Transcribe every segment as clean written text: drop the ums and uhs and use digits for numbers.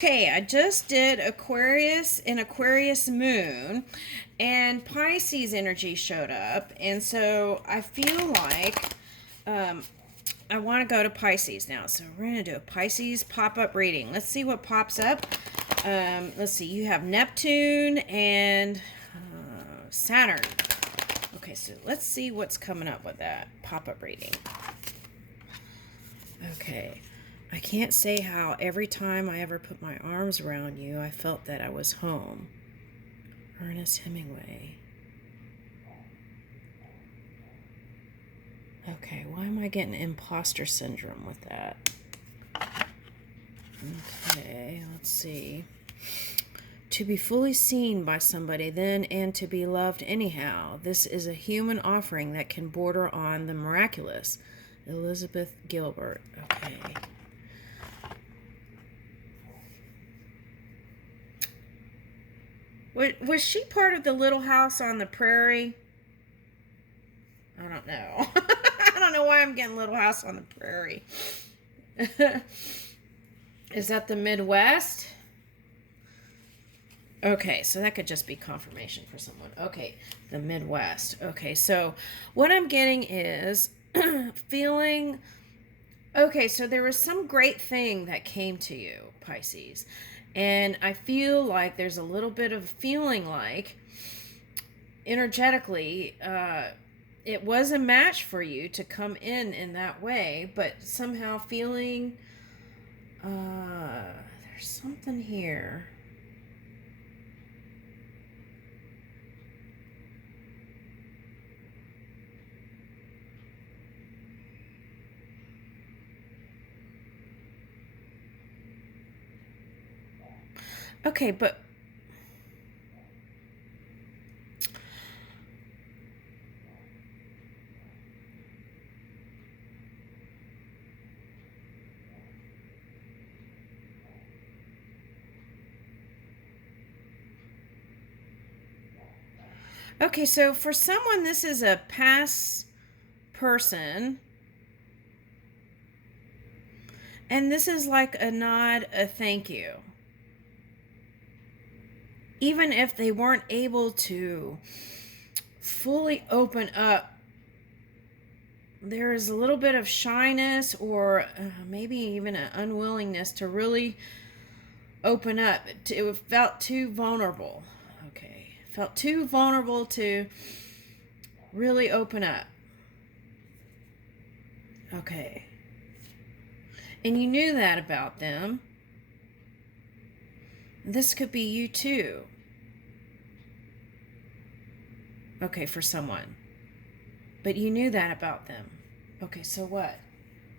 Okay, I just did Aquarius and Aquarius moon, and Pisces energy showed up, and so I feel like um, I want to go to Pisces now. So we're going to do a Pisces pop-up reading. Let's see what pops up. Let's see, you have Neptune and Saturn. Okay, so let's see what's coming up with that pop-up reading. Okay. I can't say how every time I ever put my arms around you, I felt that I was home. Ernest Hemingway. Okay, why am I getting imposter syndrome with that? Okay, let's see. To be fully seen by somebody then and to be loved anyhow. This is a human offering that can border on the miraculous. Elizabeth Gilbert. Okay. Was she part of the Little House on the Prairie? I don't know. I don't know why I'm getting Little House on the Prairie. Is that the Midwest? Okay, so that could just be confirmation for someone. Okay, the Midwest. Okay, so what I'm getting is feeling. Okay, so there was some great thing that came to you, Pisces. And I feel like there's a little bit of feeling like energetically it was a match for you to come in that way, but somehow feeling there's something here. Okay, but okay, so for someone this is a past person, and this is like a nod, a thank you. Even if they weren't able to fully open up, there is a little bit of shyness or maybe even an unwillingness to really open up. It felt too vulnerable. Okay. Felt too vulnerable to really open up. Okay. And you knew that about them. This could be you too. Okay, for someone. But you knew that about them. Okay, so what?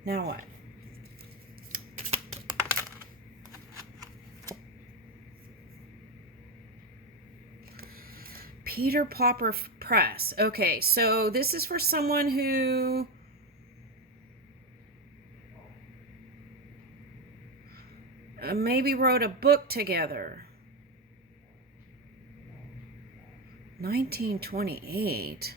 Now what? Peter Popper Press. Okay, so this is for someone who maybe wrote a book together. 1928.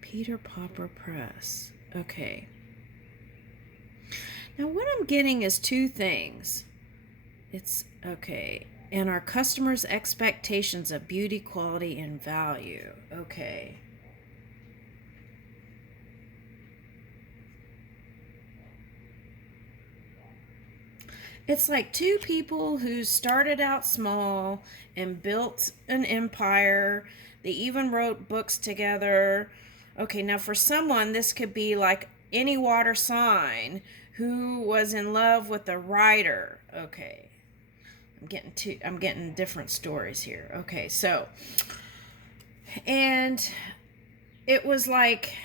Peter Popper Press. Okay. Now, what I'm getting is two things. It's okay. And our customers' expectations of beauty, quality, and value. Okay. It's like two people who started out small and built an empire. They even wrote books together. Okay, now for someone, this could be like any water sign who was in love with a writer. Okay. I'm getting different stories here. Okay, so and it was like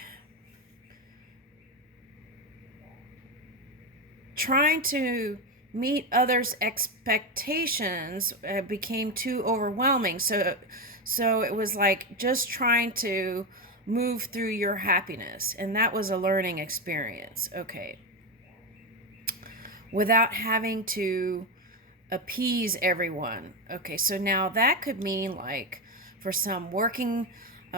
trying to meet others' expectations became too overwhelming. So it was like just trying to move through your happiness, and that was a learning experience. Okay. Without having to appease everyone. Okay, so now that could mean like for some working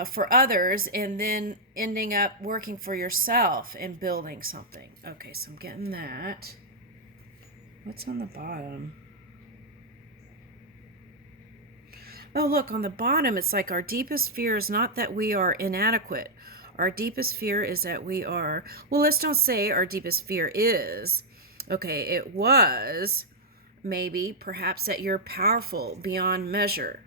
for others and then ending up working for yourself and building something. Okay, so I'm getting that. What's on the bottom? Oh, look, on the bottom, it's like our deepest fear is not that we are inadequate. Our deepest fear is that we are, well, let's don't say our deepest fear is. Okay, it was maybe, perhaps, that you're powerful beyond measure.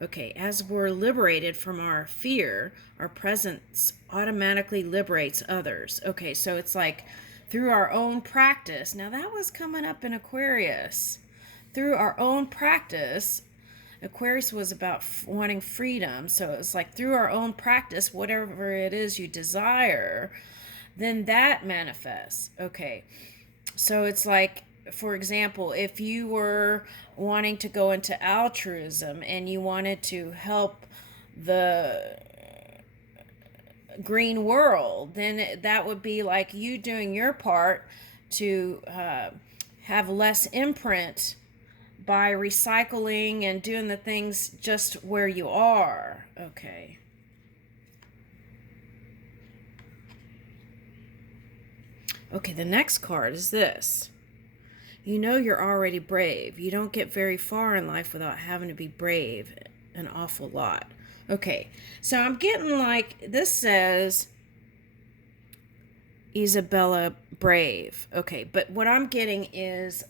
Okay, as we're liberated from our fear, our presence automatically liberates others. Okay, so it's like through our own practice. Now, that was coming up in Aquarius. Through our own practice, Aquarius was about wanting freedom. So it's like through our own practice, whatever it is you desire, then that manifests. Okay. So it's like, for example, if you were wanting to go into altruism and you wanted to help the green world, then that would be like you doing your part to have less imprint by recycling and doing the things just where you are. Okay. Okay, the next card is this. You know you're already brave. You don't get very far in life without having to be brave an awful lot. Okay, so I'm getting like, this says Isabella Brave. Okay, but what I'm getting is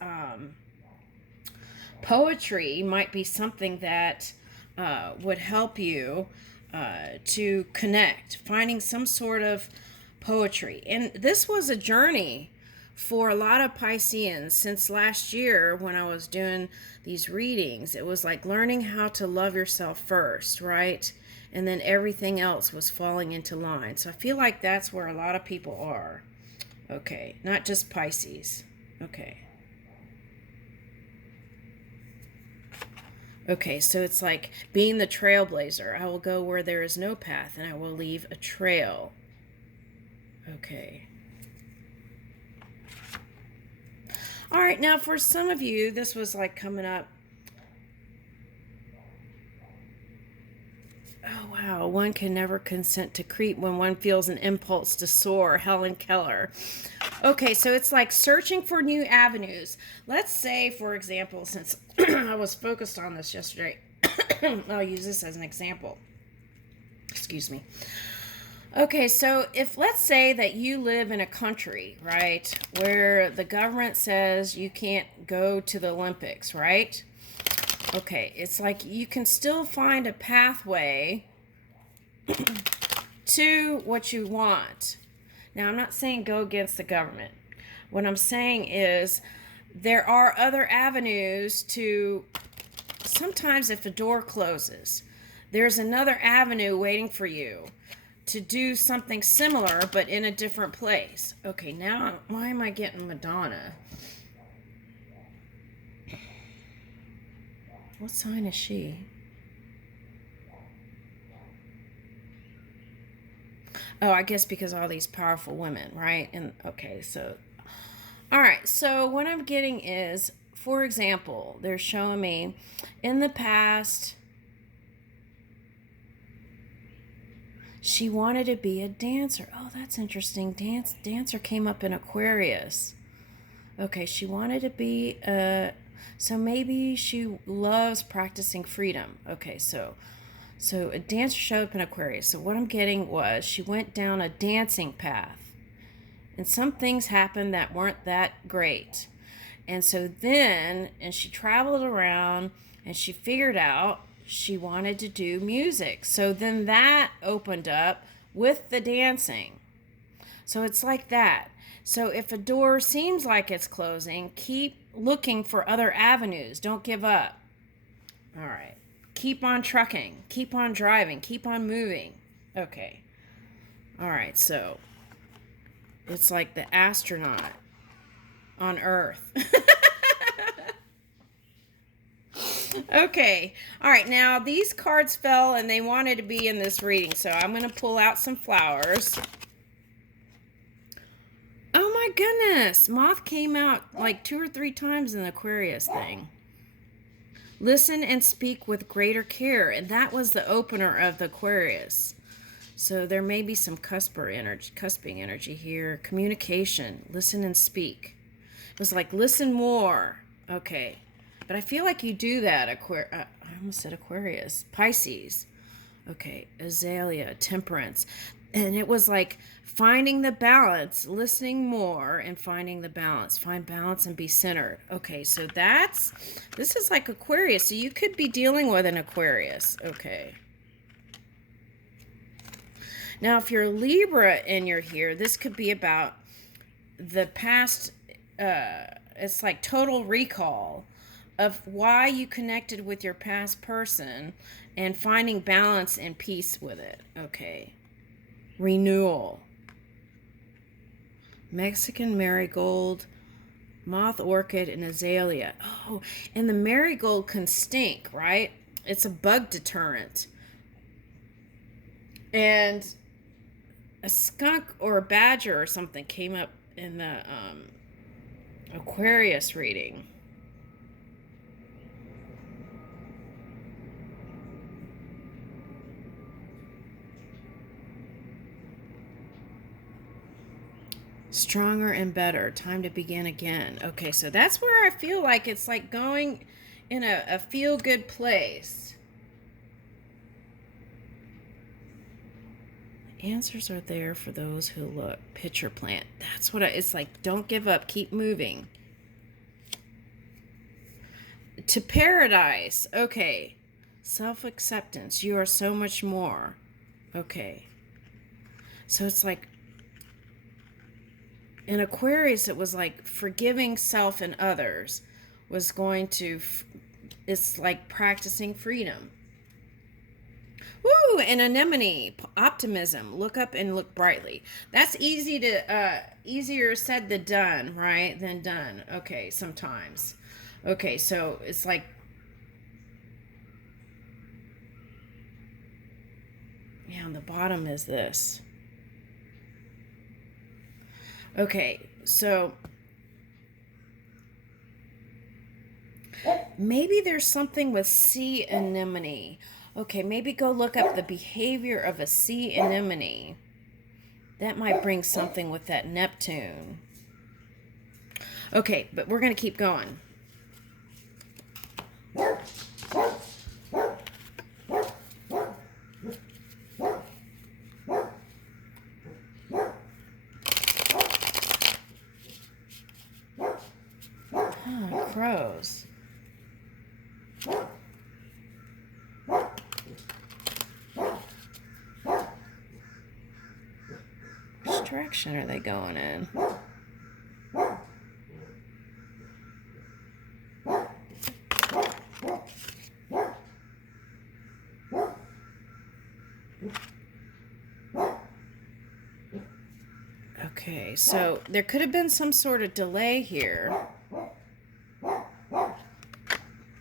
poetry might be something that would help you to connect, finding some sort of poetry. And this was a journey for a lot of Pisceans since last year when I was doing these readings. It was like learning how to love yourself first, right? And then everything else was falling into line. So I feel like that's where a lot of people are. Okay, not just Pisces. Okay. Okay, so it's like being the trailblazer. I will go where there is no path and I will leave a trail. Okay. All right, now for some of you, this was like coming up. Oh, wow. One can never consent to creep when one feels an impulse to soar. Helen Keller. Okay, so it's like searching for new avenues. Let's say, for example, since I was focused on this yesterday, I'll use this as an example. Excuse me. Okay, so if let's say that you live in a country, right, where the government says you can't go to the Olympics, right? Okay, it's like you can still find a pathway to what you want. Now, I'm not saying go against the government. What I'm saying is there are other avenues to, sometimes if a door closes, there's another avenue waiting for you to do something similar but in a different place. Okay, now why am I getting Madonna? What sign is she? Oh, I guess because all these powerful women, right? And okay, so all right, so what I'm getting is, for example, they're showing me in the past she wanted to be a dancer. Oh, that's interesting. Dancer came up in Aquarius. Okay, she wanted to be so maybe she loves practicing freedom. Okay, so a dancer showed up in Aquarius. So what I'm getting was she went down a dancing path. And some things happened that weren't that great. And so then, and she traveled around and she figured out she wanted to do music. So then that opened up with the dancing. So it's like that. So if a door seems like it's closing, keep looking for other avenues. Don't give up. All right. Keep on trucking. Keep on driving. Keep on moving. Okay. All right. So it's like the astronaut on Earth. Okay. All right. Now, these cards fell and they wanted to be in this reading. So I'm going to pull out some flowers. Oh my goodness. Moth came out like 2 or 3 times in the Aquarius thing. Listen and speak with greater care. And that was the opener of the Aquarius. So there may be some cusping energy here. Communication. Listen and speak. It was like, listen more. Okay. But I feel like you do that. I almost said Aquarius. Pisces. Okay. Azalea. Temperance. And it was like finding the balance, listening more and finding the balance. Find balance and be centered. Okay, so this is like Aquarius. So you could be dealing with an Aquarius. Okay. Now, if you're Libra and you're here, this could be about the past. It's like total recall of why you connected with your past person and finding balance and peace with it. Okay. Renewal. Mexican marigold, moth orchid, and azalea. Oh, and the marigold can stink, right? It's a bug deterrent. And a skunk or a badger or something came up in the Aquarius reading. Stronger and better. Time to begin again. Okay, so that's where I feel like it's like going in a feel-good place. Answers are there for those who look. Pitcher plant. That's what it's like. Don't give up. Keep moving. To paradise. Okay. Self-acceptance. You are so much more. Okay. So it's like in Aquarius, it was like forgiving self and others was going to, it's like practicing freedom. Woo! And anemone, optimism, look up and look brightly. That's easier said than done, right? Than done. Okay, sometimes. Okay, so it's like, yeah, on the bottom is this. Okay, so maybe there's something with sea anemone. Okay, maybe go look up the behavior of a sea anemone. That might bring something with that Neptune. Okay, but we're going to keep going. Crows. Which direction are they going in? Okay, so there could have been some sort of delay here.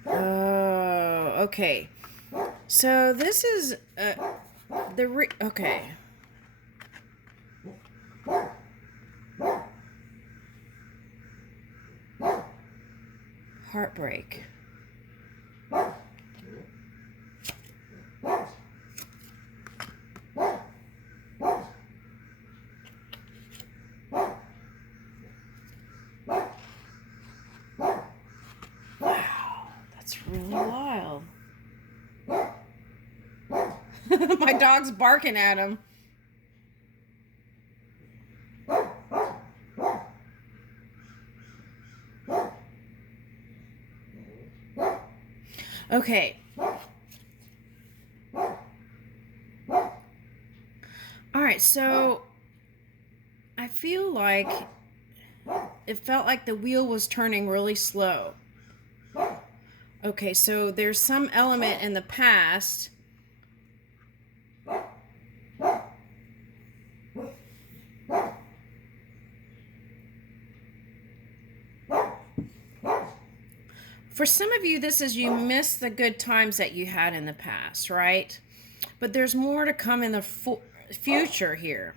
Oh, okay. So this is okay. Heartbreak. Really wild. My dog's barking at him. Okay. All right, so I feel like it felt like the wheel was turning really slow. Okay, so there's some element in the past for some of you, this is you miss the good times that you had in the past, right? But there's more to come in the future here.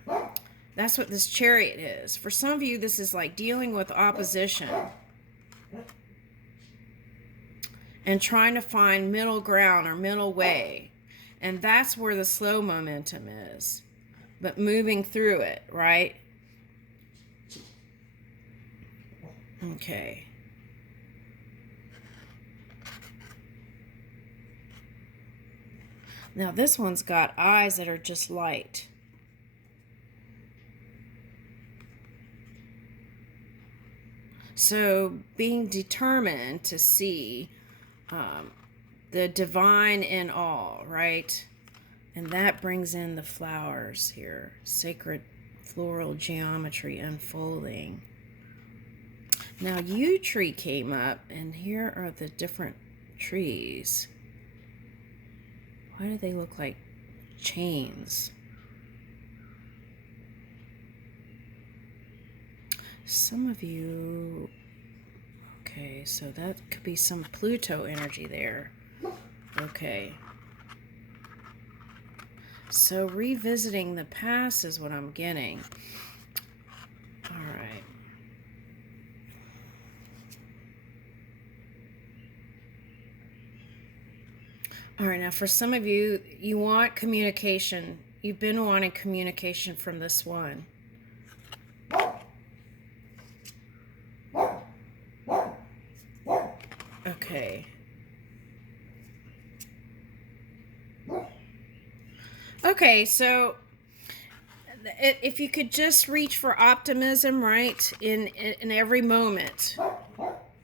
That's what this Chariot is. For some of you, this is like dealing with opposition and trying to find middle ground or middle way. And that's where the slow momentum is. But moving through it, right? Okay. Now this one's got eyes that are just light. So being determined to see the divine in all, right? And that brings in the flowers here. Sacred floral geometry unfolding. Now yew tree came up, and here are the different trees. Why do they look like chains? Some of you... Okay, so that could be some Pluto energy there. Okay. So revisiting the past is what I'm getting. All right. All right, now for some of you, you want communication. You've been wanting communication from this one. Okay. Okay, so if you could just reach for optimism, right, in every moment,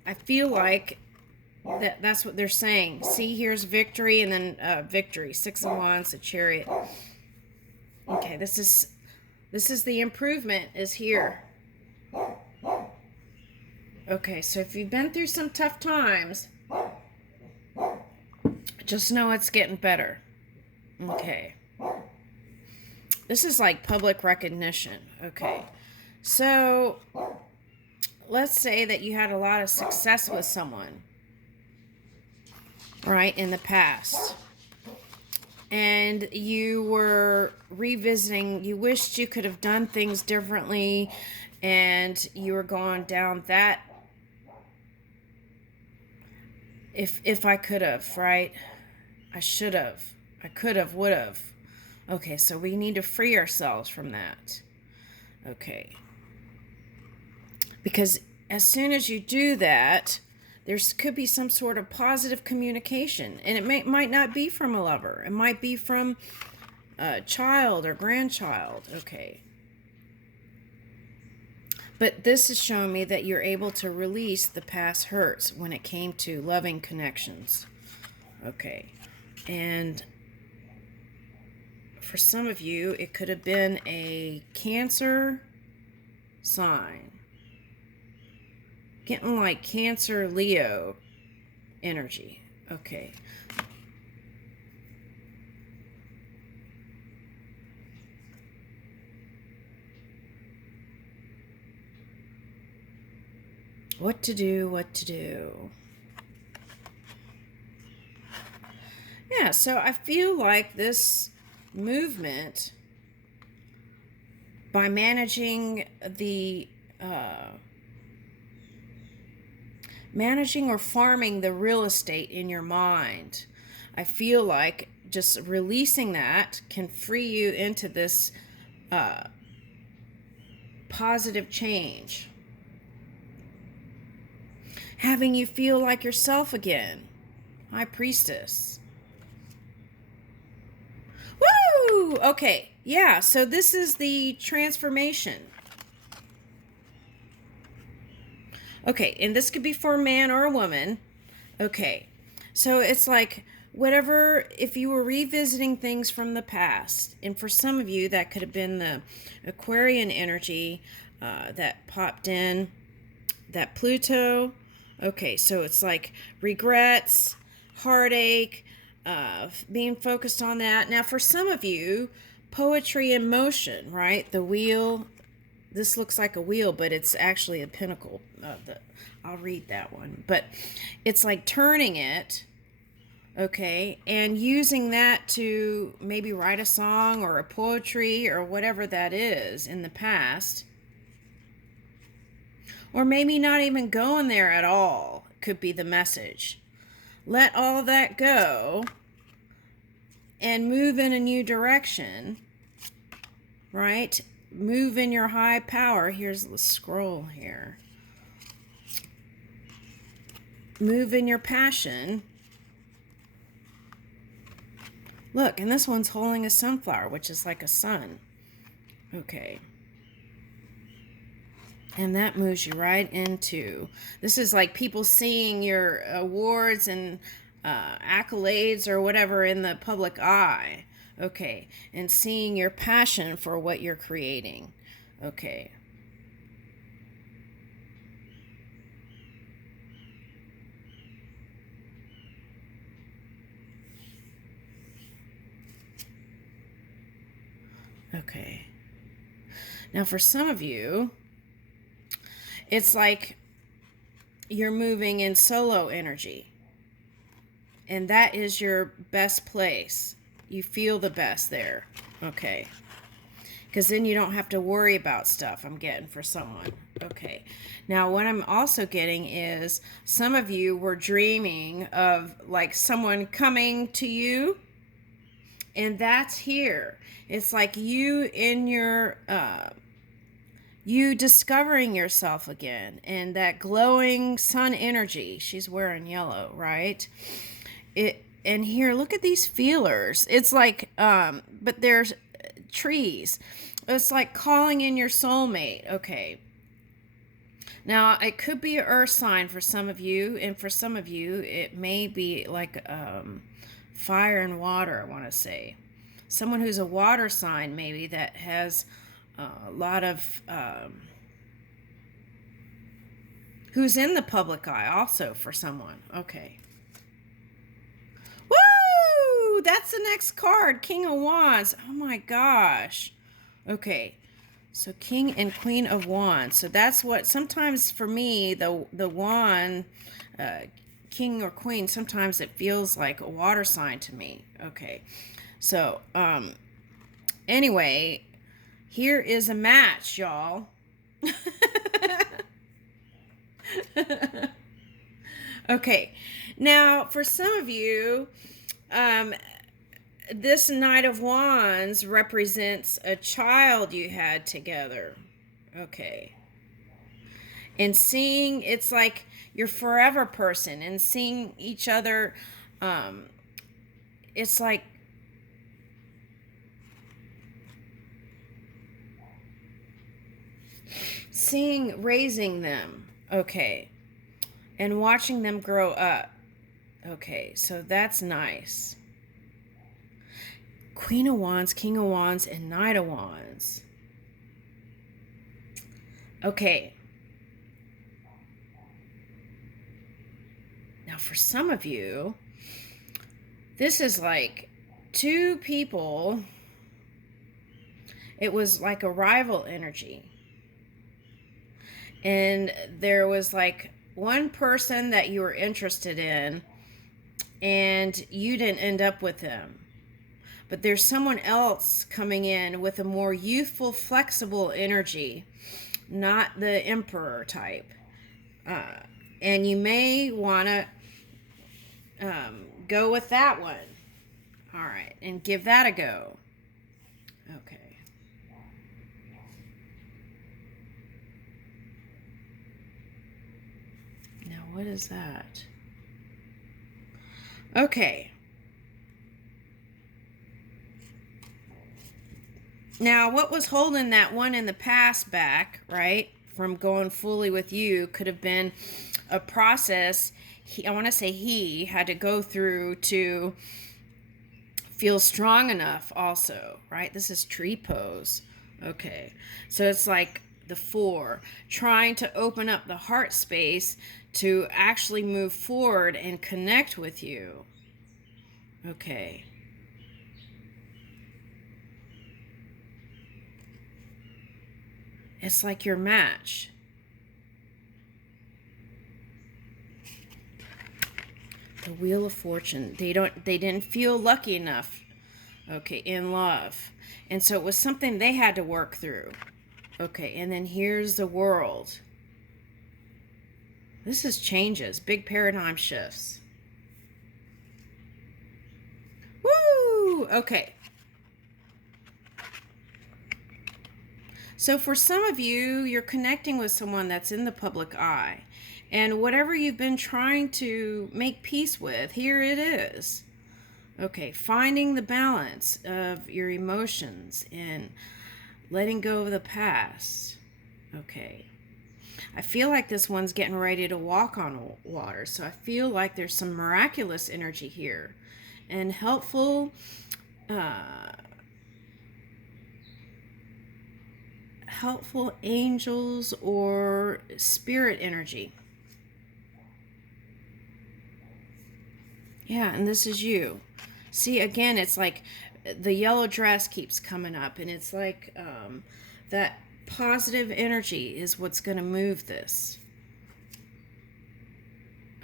I feel like that's what they're saying. See, here's victory, and then victory. 6 of Wands, the Chariot. Okay, this is the improvement is here. Okay, so if you've been through some tough times, just know it's getting better. Okay. This is like public recognition. Okay. So let's say that you had a lot of success with someone, right, in the past. And you were revisiting, you wished you could have done things differently, and you were going down that, if I could have, right? I should have. I could have, would have. Okay, so we need to free ourselves from that. Okay. Because as soon as you do that, there could be some sort of positive communication. And it might not be from a lover. It might be from a child or grandchild. Okay. But this is showing me that you're able to release the past hurts when it came to loving connections. Okay. And for some of you, it could have been a Cancer sign. Getting like Cancer, Leo energy. Okay. What to do, what to do. Yeah, so I feel like this movement, by managing managing or farming the real estate in your mind, I feel like just releasing that can free you into this positive change. Having you feel like yourself again. High Priestess. Woo! Okay, yeah, so this is the transformation. Okay, and this could be for a man or a woman. Okay, so it's like whatever, if you were revisiting things from the past, and for some of you, that could have been the Aquarian energy that popped in, that Pluto. Okay, so it's like regrets, heartache, being focused on that. Now, for some of you, poetry in motion, right? The wheel. This looks like a wheel, but it's actually a pinnacle. I'll read that one. But it's like turning it Okay, and using that to maybe write a song or a poetry or whatever that is in the past. Or maybe not even going there at all could be the message. Let all that go and move in a new direction, right? Move in your high power. Here's the scroll here. Move in your passion. Look, and this one's holding a sunflower, which is like a sun. Okay. And that moves you right into, this is like people seeing your awards and accolades or whatever in the public eye. Okay. And seeing your passion for what you're creating. Okay. Okay. Now for some of you, it's like you're moving in solo energy. And that is your best place. You feel the best there. Okay. Because then you don't have to worry about stuff, I'm getting for someone. Okay. Now, what I'm also getting is some of you were dreaming of like someone coming to you, and that's here. It's like you in your, you discovering yourself again, and that glowing sun energy. She's wearing yellow, right? And here, look at these feelers. It's like, but there's trees. It's like calling in your soulmate. Okay. Now, it could be an earth sign for some of you, and for some of you, it may be like fire and water, I want to say. Someone who's a water sign, maybe, that has a lot of, who's in the public eye also for someone. Okay. Woo! That's the next card, King of Wands. Oh my gosh. Okay. So King and Queen of Wands. So that's what, sometimes for me, the wand, King or Queen, sometimes it feels like a water sign to me. Okay. So, anyway, here is a match, y'all. Okay. Now, for some of you, this Knight of Wands represents a child you had together. Okay. And seeing, it's like your forever person, and seeing each other, it's like, raising them. Okay. And watching them grow up. Okay, so that's nice. Queen of Wands, King of Wands, and Knight of Wands. Okay. Now, for some of you, this is like two people. It was like a rival energy. And there was like one person that you were interested in, and you didn't end up with them. But there's someone else coming in with a more youthful, flexible energy, not the emperor type. And you may want to go with that one. All right, and give that a go. Okay. Now, what is that? Okay. Now, what was holding that one in the past back, right, from going fully with you could have been a process I want to say he had to go through to feel strong enough also, right? This is tree pose. Okay. So it's like the 4, trying to open up the heart space to actually move forward and connect with you. Okay. It's like your match. The Wheel of Fortune. They didn't feel lucky enough, okay, in love. And so it was something they had to work through. Okay, and then here's the World. This is changes, big paradigm shifts. Woo! Okay. So for some of you, you're connecting with someone that's in the public eye. And whatever you've been trying to make peace with, here it is. Okay, finding the balance of your emotions and letting go of the past. Okay. I feel like this one's getting ready to walk on water. So I feel like there's some miraculous energy here. And helpful angels or spirit energy. Yeah, and this is you. See, again, it's like the yellow dress keeps coming up, and it's like that positive energy is what's going to move this.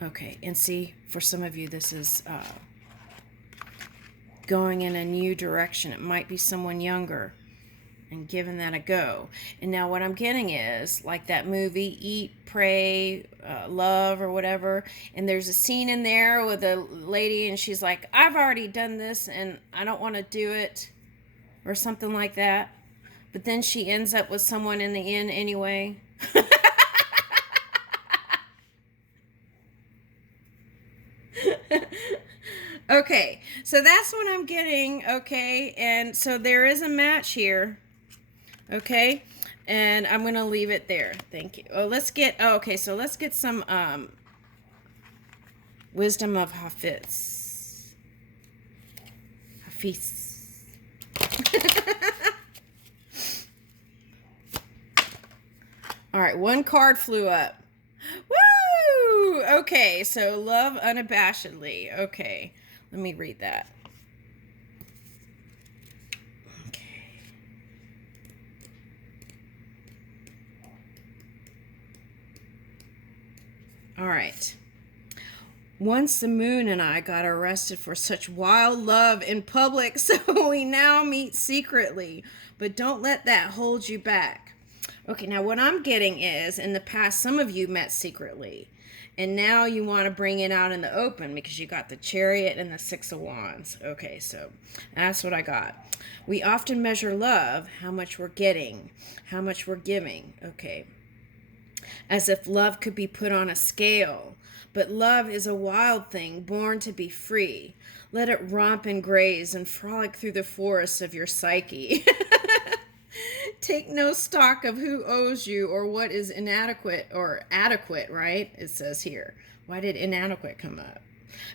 Okay, and see, for some of you, this is going in a new direction. It might be someone younger and giving that a go. And now what I'm getting is like that movie Eat, Pray, Love or whatever, and there's a scene in there with a lady and she's like, I've already done this and I don't want to do it, or something like that, but then she ends up with someone in the end anyway. Okay, so that's what I'm getting. Okay, and so there is a match here. Okay, and I'm gonna leave it there. Thank you. Okay, so let's get some wisdom of Hafiz. All right, one card flew up. Woo! Okay, so love unabashedly. Okay, let me read that. All right. Once the moon and I got arrested for such wild love in public, so we now meet secretly. But don't let that hold you back. Okay, now what I'm getting is, in the past, some of you met secretly. And now you want to bring it out in the open because you got the Chariot and the Six of Wands. Okay, so that's what I got. We often measure love, how much we're getting, how much we're giving. Okay. As if love could be put on a scale. But love is a wild thing, born to be free. Let it romp and graze and frolic through the forests of your psyche. Take no stock of who owes you or what is inadequate or adequate, right? It says here. Why did inadequate come up?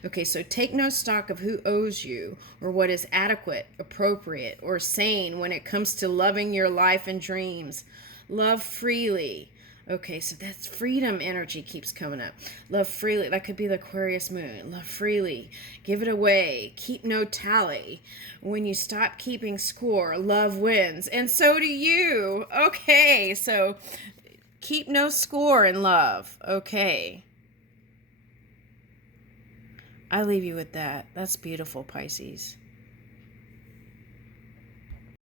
Okay, so take no stock of who owes you or what is adequate, appropriate, or sane when it comes to loving your life and dreams. Love freely. Okay, so that's freedom energy keeps coming up. Love freely. That could be the Aquarius moon. Love freely. Give it away. Keep no tally. When you stop keeping score, love wins. And so do you. Okay, so keep no score in love. Okay. I leave you with that. That's beautiful, Pisces.